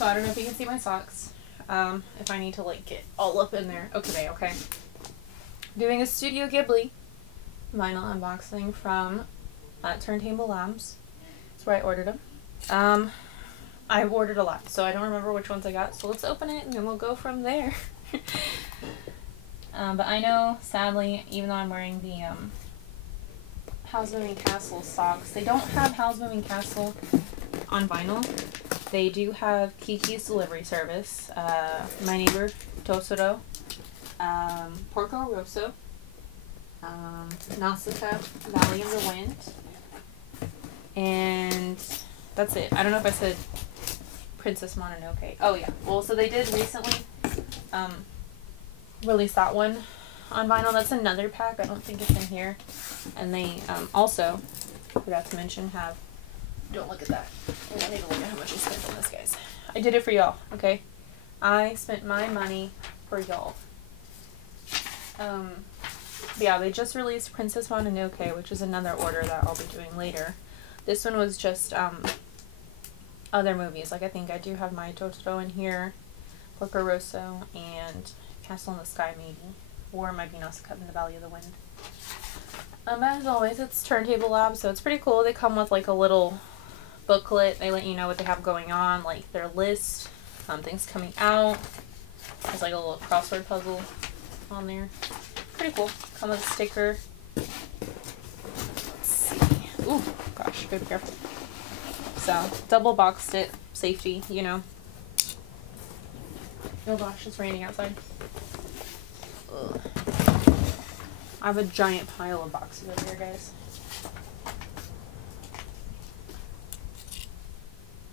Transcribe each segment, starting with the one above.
So I don't know if you can see my socks. If I need to like get all up in there. Okay. Doing a Studio Ghibli vinyl unboxing from Turntable Labs. That's where I ordered them. I've ordered a lot, so I don't remember which ones I got. So let's open it and then we'll go from there. But I know, sadly, even though I'm wearing the Howl's Moving Castle socks, they don't have Howl's Moving Castle on vinyl. They do have Kiki's Delivery Service, My Neighbor Totoro, Porco Rosso, Nausicaa, Valley of the Wind, and that's it. I don't know if I said Princess Mononoke. Oh yeah, well, so they did recently release that one on vinyl. That's another pack. I don't think it's in here. And they also, forgot to mention, have, don't look at that. I need to look at how much I spent on this, guys. I did it for y'all, okay? I spent my money for y'all. But yeah, they just released Princess Mononoke, which is another order that I'll be doing later. This one was just other movies. Like, I think I do have My Totoro in here, Porco Rosso, and Castle in the Sky, maybe. Or it might be Nausicaa in the Valley of the Wind. As always, it's Turntable Lab, so it's pretty cool. They come with like a little booklet. They let you know what they have going on, like their list, things coming out. There's like a little crossword puzzle on there. Pretty cool. Come with a sticker. Let's see. Ooh, gosh, good, careful. So, double boxed it. Safety, you know. Oh gosh, it's raining outside. Ugh. I have a giant pile of boxes over here, guys.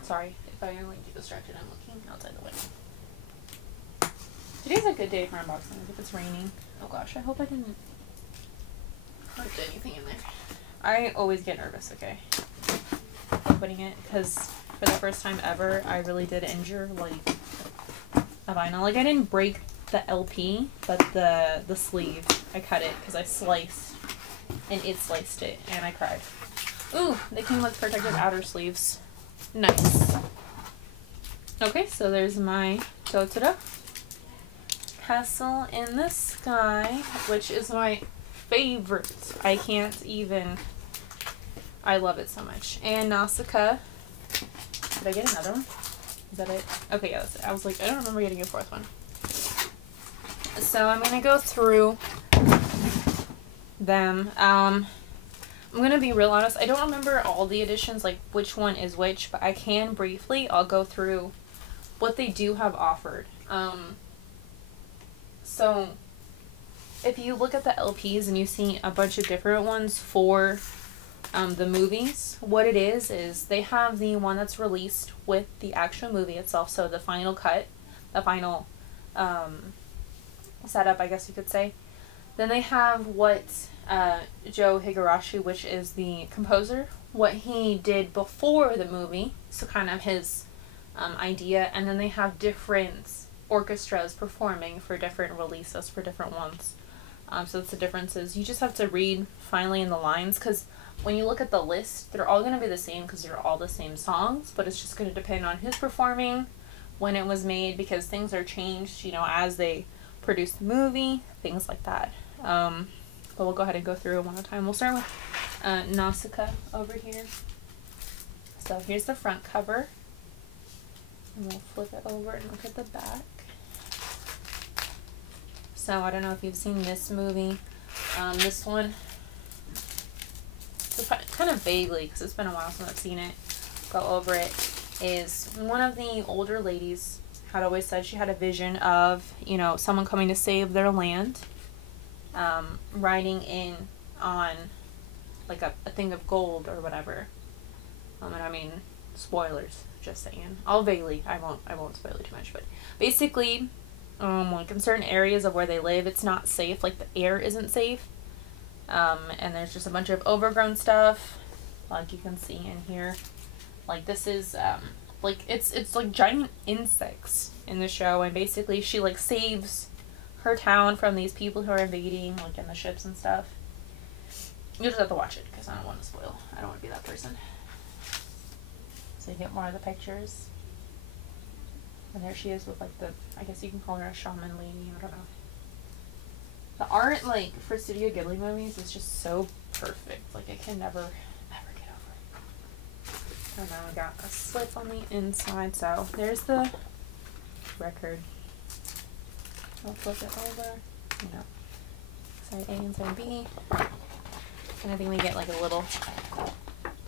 Sorry if I like get distracted. I'm looking outside the window. Today's a good day for unboxing if it's raining. Oh gosh, I hope I didn't put anything in there. I always get nervous, okay, opening it, because for the first time ever, I really did injure like a vinyl. Like, I didn't break the LP, but the sleeve, I cut it because I sliced and it sliced it and I cried. Ooh, they came with protective outer sleeves. Nice. Okay, so there's my Totoro. Castle in the Sky, which is my favorite. I can't even, I love it so much. And Nausicaa. Did I get another one? Is that it? Okay, yeah, that's it. I was like, I don't remember getting a fourth one. So I'm going to go through them. I'm going to be real honest. I don't remember all the editions, like which one is which, but I can briefly. I'll go through what they do have offered. So if you look at the LPs and you see a bunch of different ones for the movies, what it is they have the one that's released with the actual movie itself, so the final cut, the final setup, I guess you could say. Then they have what Joe Higurashi, which is the composer, what he did before the movie, so kind of his idea, and then they have different orchestras performing for different releases for different ones. So that's the differences. You just have to read finally in the lines, because when you look at the list, they're all going to be the same because they're all the same songs, but it's just going to depend on who's performing, when it was made, because things are changed, you know, as they produce the movie, things like that. But we'll go ahead and go through them one at a time. We'll start with Nausicaa over here. So here's the front cover. And we'll flip it over and look at the back. So I don't know if you've seen this movie. This one, kind of vaguely, because it's been a while since I've seen it, go over it, is one of the older ladies had always said she had a vision of, you know, someone coming to save their land, riding in on like a thing of gold or whatever. And I mean, spoilers, just saying. I'll vaguely, I won't spoil it too much, but basically, like in certain areas of where they live, it's not safe, like the air isn't safe. And there's just a bunch of overgrown stuff, like you can see in here. Like this is, like it's like giant insects in the show, and basically she like saves her town from these people who are invading, like in the ships and stuff. You just have to watch it because I don't want to spoil. I don't want to be that person. So you get more of the pictures. And there she is with like the, I guess you can call her a shaman lady, I don't know. The art, like, for Studio Ghibli movies is just so perfect. Like, I can never get over it. And then we got a slip on the inside, so there's the record. I'll flip it over, you know, side A and side B. And I think we get like a little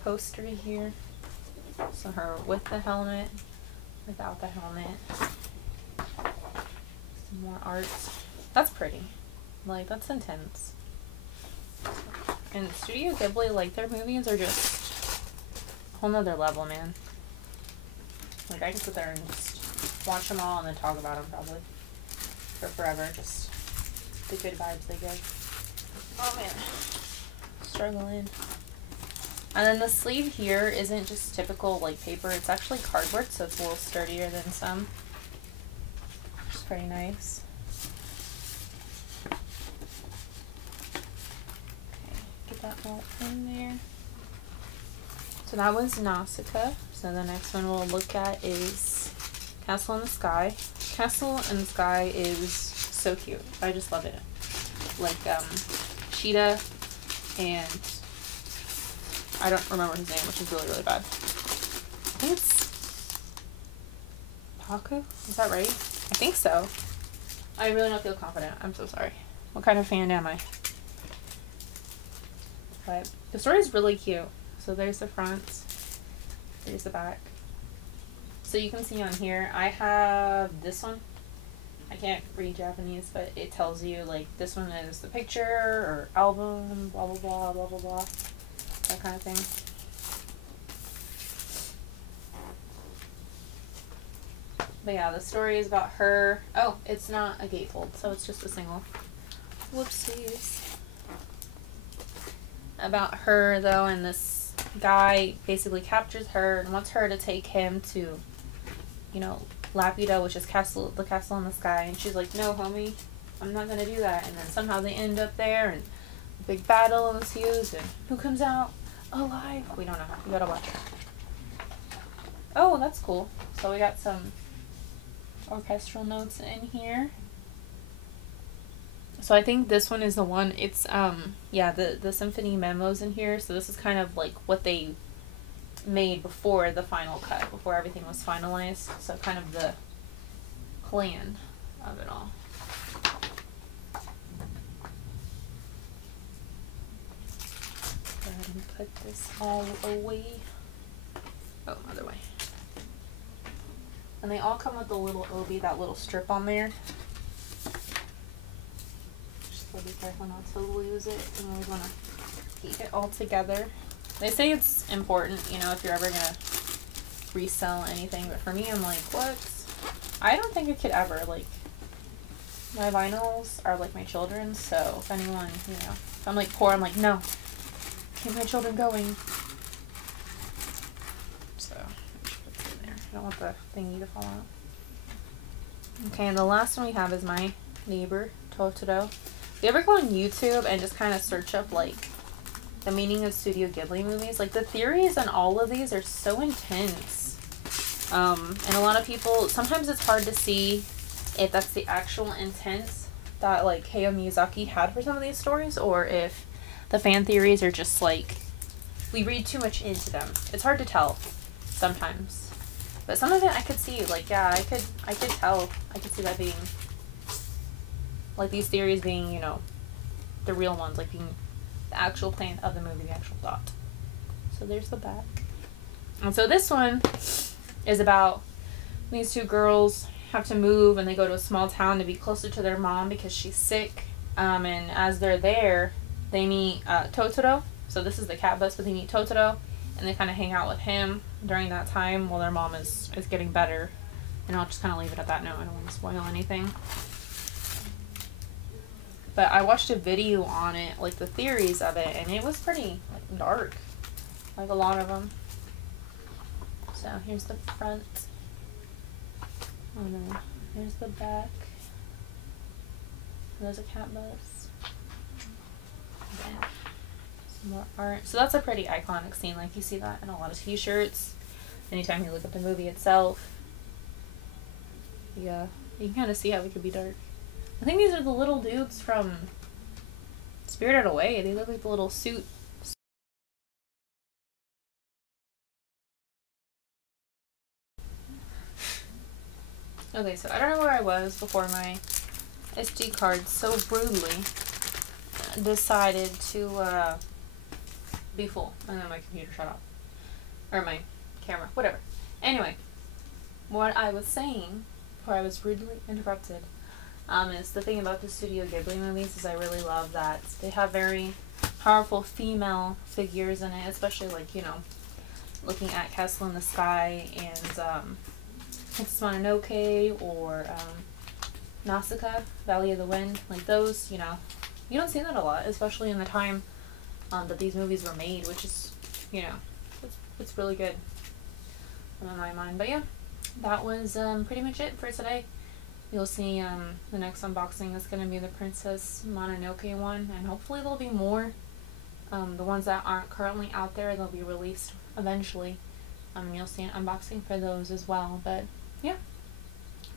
poster here. So her with the helmet, without the helmet. Some more art. That's pretty. Like, that's intense. And Studio Ghibli, like, their movies are just a whole nother level, man. Like, I can sit there and just watch them all and then talk about them probably for forever. Just the good vibes they give. Oh, man. Struggling. And then the sleeve here isn't just typical, like, paper. It's actually cardboard, so it's a little sturdier than some. Which is pretty nice. Get that all in there. So that was Nausicaa. So the next one we'll look at is Castle in the Sky. Castle in the Sky is so cute. I just love it. Like, Sheeta and I don't remember his name, which is really, really bad. I think it's Paku? Is that right? I think so. I really don't feel confident. I'm so sorry. What kind of fan am I? But the story is really cute. So there's the front. There's the back. So you can see on here, I have this one. I can't read Japanese, but it tells you, like, this one is the picture or album, blah, blah, blah, blah, blah, blah. That kind of thing. But yeah, the story is about her. Oh, it's not a gatefold, so it's just a single. Whoopsies. About her, though, and this guy basically captures her and wants her to take him to, you know, Laputa, which is the castle in the sky. And she's like, no, homie, I'm not gonna do that. And then somehow they end up there, and a big battle ensues, and who comes out alive? We don't know. You gotta watch it. Oh, that's cool. So we got some orchestral notes in here. So I think this one is the one. It's yeah, the symphony memos in here. So this is kind of like what they made before the final cut, before everything was finalized. So kind of the plan of it all. Go ahead and put this all away. Oh, other way. And they all come with a little obi, that little strip on there. Just gotta be careful not to lose it. You always want to keep it all together. They say it's important, you know, if you're ever gonna resell anything. But for me, I'm like, what? I don't think I could ever. Like, my vinyls are like my children. So if anyone, you know, if I'm like poor, I'm like, no, keep my children going. So I don't want the thingy to fall out. Okay, and the last one we have is My Neighbor Totoro. If you ever go on YouTube and just kind of search up, like, the meaning of Studio Ghibli movies, like, the theories on all of these are so intense. And a lot of people, sometimes it's hard to see if that's the actual intent that, like, Hayao Miyazaki had for some of these stories, or if the fan theories are just, like, we read too much into them. It's hard to tell sometimes. But some of it I could see, like, yeah, I could tell. I could see that being, like, these theories being, you know, the real ones, like, being the actual plan of the movie, the actual thought. So there's the back. And so this one is about these two girls have to move, and they go to a small town to be closer to their mom because she's sick. And as they're there, they meet Totoro. So this is the cat bus, but they meet Totoro, and they kind of hang out with him during that time while their mom is getting better. And I'll just kind of leave it at that note. I don't want to spoil anything. But I watched a video on it, like the theories of it, and it was pretty, like, dark. Like a lot of them. So here's the front. And then here's the back. And there's a cat bus. Okay. Some more art. So that's a pretty iconic scene. Like, you see that in a lot of t-shirts. Anytime you look at the movie itself. Yeah, you can kind of see how it could be dark. I think these are the little dudes from Spirited Away. They look like the little suit. Okay, so I don't know where I was before my SD card so brutally decided to be full, and then my computer shut off. Or my camera, whatever. Anyway, what I was saying before I was rudely interrupted is the thing about the Studio Ghibli movies is I really love that they have very powerful female figures in it, especially like, you know, looking at Castle in the Sky and Princess Mononoke or Nausicaa, Valley of the Wind, like those, you know, you don't see that a lot, especially in the time that these movies were made, which is, you know, it's really good in my mind. But yeah, that was pretty much it for today. You'll see the next unboxing is going to be the Princess Mononoke one, and hopefully there'll be more. The ones that aren't currently out there, they'll be released eventually. You'll see an unboxing for those as well. But yeah,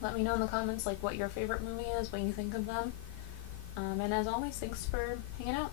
let me know in the comments like what your favorite movie is, what you think of them. And as always, thanks for hanging out.